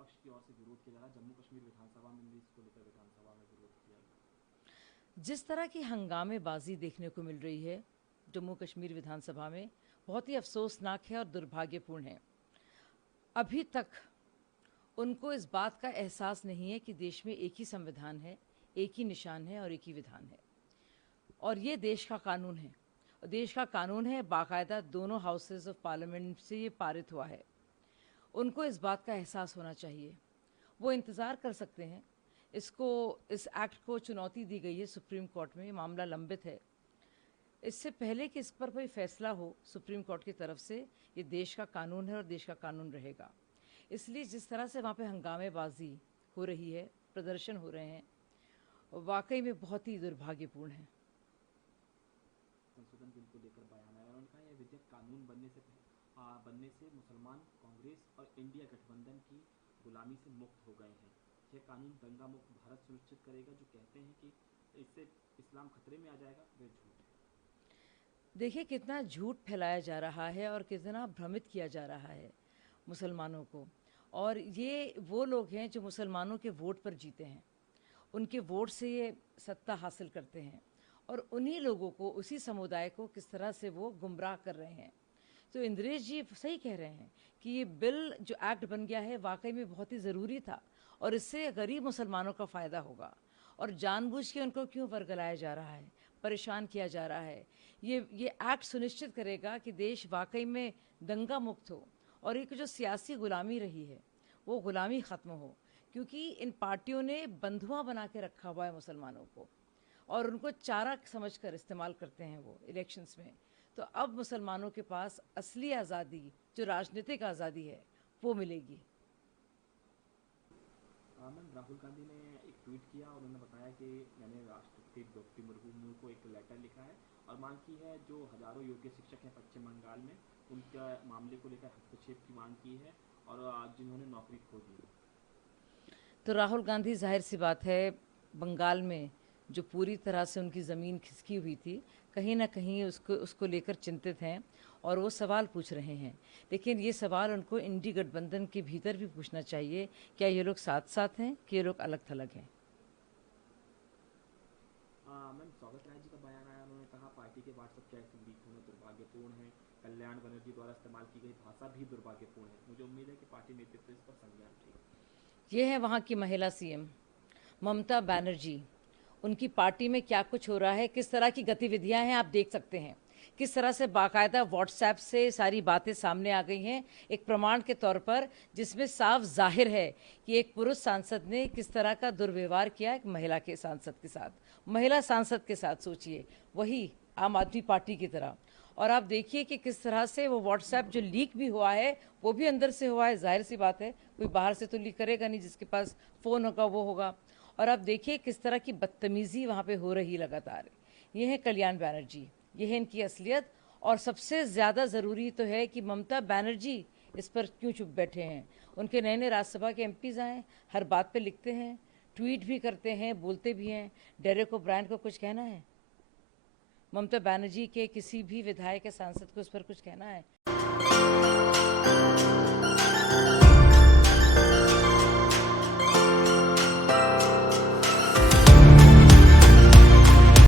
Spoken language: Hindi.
विपक्ष की ओर से विरोध किया जा रहा है, जम्मू कश्मीर विधानसभा में भी इसको लेकर विधानसभा में विरोध किया गया। जिस तरह की हंगामेबाजी देखने को मिल रही है जम्मू कश्मीर विधानसभा में, बहुत ही अफसोसनाक है और दुर्भाग्यपूर्ण है। अभी तक उनको इस बात का एहसास नहीं है कि देश में एक ही संविधान है, एक ही निशान है और एक ही विधान है, और ये देश का कानून है। देश का कानून है, बाकायदा दोनों हाउसेज ऑफ पार्लियामेंट से ये पारित हुआ है। उनको इस बात का एहसास होना चाहिए। वो इंतज़ार कर सकते हैं। इस एक्ट को चुनौती दी गई है सुप्रीम कोर्ट में, मामला लंबित है। इससे पहले कि इस पर कोई फैसला हो सुप्रीम कोर्ट की तरफ से, ये देश का कानून है और देश का कानून रहेगा। इसलिए जिस तरह से वहाँ पे हंगामेबाजी हो रही है, प्रदर्शन हो रहे हैं, वाकई में बहुत ही दुर्भाग्यपूर्ण है। संशोधन बिल को लेकर बयान आया, उन्होंने कहा यह विधेयक कानून बनने से मुसलमान कांग्रेस और इंडिया गठबंधन की गुलामी से मुक्त हो गए हैं। यह कानून दंगा मुक्त भारत सुनिश्चित करेगा। जो कहते हैं कि इससे इस्लाम खतरे में आ जाएगा, वे झूठ है। देखिए कितना झूठ फैलाया जा रहा है और कितना भ्रमित किया जा रहा है मुसलमानों को। और ये वो लोग हैं जो मुसलमानों के वोट पर जीते हैं, उनके वोट से ये सत्ता हासिल करते हैं, और उन्हीं लोगों को, उसी समुदाय को किस तरह से वो गुमराह कर रहे हैं। तो इंद्रेश जी सही कह रहे हैं कि ये बिल जो एक्ट बन गया है वाकई में बहुत ही ज़रूरी था, और इससे गरीब मुसलमानों का फ़ायदा होगा। और जानबूझ के उनको क्यों वर्गलाया जा रहा है, परेशान किया जा रहा है। ये एक्ट सुनिश्चित करेगा कि देश वाकई में दंगा मुक्त हो, और एक जो सियासी गुलामी रही है वो गुलामी ख़त्म हो, क्योंकि इन पार्टियों ने बंधुआ बना के रखा हुआ है मुसलमानों को, और उनको चारा समझकर इस्तेमाल करते हैं वो इलेक्शंस में। तो अब मुसलमानों के पास असली आज़ादी, जो राजनीतिक आज़ादी है, वो मिलेगी। मैम, राहुल गांधी ने एक ट्वीट किया और उन्होंने बताया कि मैंने राष्ट्रपति द्रौपदी मुर्मू को एक लेटर लिखा है और मांग की है जो हजारों योग्य शिक्षक हैं पश्चिम बंगाल में, उनके मामले को लेकर हस्तक्षेप की मांग की है, और जिन्होंने नौकरी खो दी। तो राहुल गांधी, जाहिर सी बात है, बंगाल में जो पूरी तरह से उनकी ज़मीन खिसकी हुई थी, कहीं ना कहीं उसको लेकर चिंतित हैं और वो सवाल पूछ रहे हैं। लेकिन ये सवाल उनको इंडी गठबंधन के भीतर भी पूछना चाहिए, क्या ये लोग साथ साथ हैं कि ये लोग अलग थलग हैं। मैम, स्वागत राय जी का बयान आया, उन्होंने कहा पार्टी के व्हाट्सएप चैट लीक होना दुर्भाग्यपूर्ण है। कल्याण बनर्जी द्वारा इस्तेमाल की गई भाषा भी दुर्भाग्यपूर्ण है। मुझे उम्मीद है कि पार्टी नेतृत्व इस पर संज्ञान उठेगा। ये है वहाँ की महिला सीएम ममता बनर्जी। उनकी पार्टी में क्या कुछ हो रहा है, किस तरह की गतिविधियां हैं, आप देख सकते हैं। किस तरह से बाकायदा व्हाट्सएप से सारी बातें सामने आ गई हैं, एक प्रमाण के तौर पर, जिसमें साफ जाहिर है कि एक पुरुष सांसद ने किस तरह का दुर्व्यवहार किया एक महिला के सांसद के साथ, महिला सांसद के साथ। सोचिए, वही आम आदमी पार्टी की तरह। और आप देखिए कि किस तरह से वो व्हाट्सएप जो लीक भी हुआ है वो भी अंदर से हुआ है। जाहिर सी बात है, कोई बाहर से तो लीक करेगा नहीं, जिसके पास फ़ोन होगा वो होगा। और आप देखिए किस तरह की बदतमीज़ी वहाँ पे हो रही लगातार। ये है कल्याण बनर्जी, ये है इनकी असलियत। और सबसे ज़्यादा ज़रूरी तो है कि ममता बनर्जी इस पर क्यों चुप बैठे हैं। उनके नए नए राज्यसभा के एमपीज़ आए, हर बात पे लिखते हैं, ट्वीट भी करते हैं, बोलते भी हैं। डेरेक ओब्रायन को कुछ कहना है? ममता बनर्जी के किसी भी विधायक या सांसद को इस पर कुछ कहना है?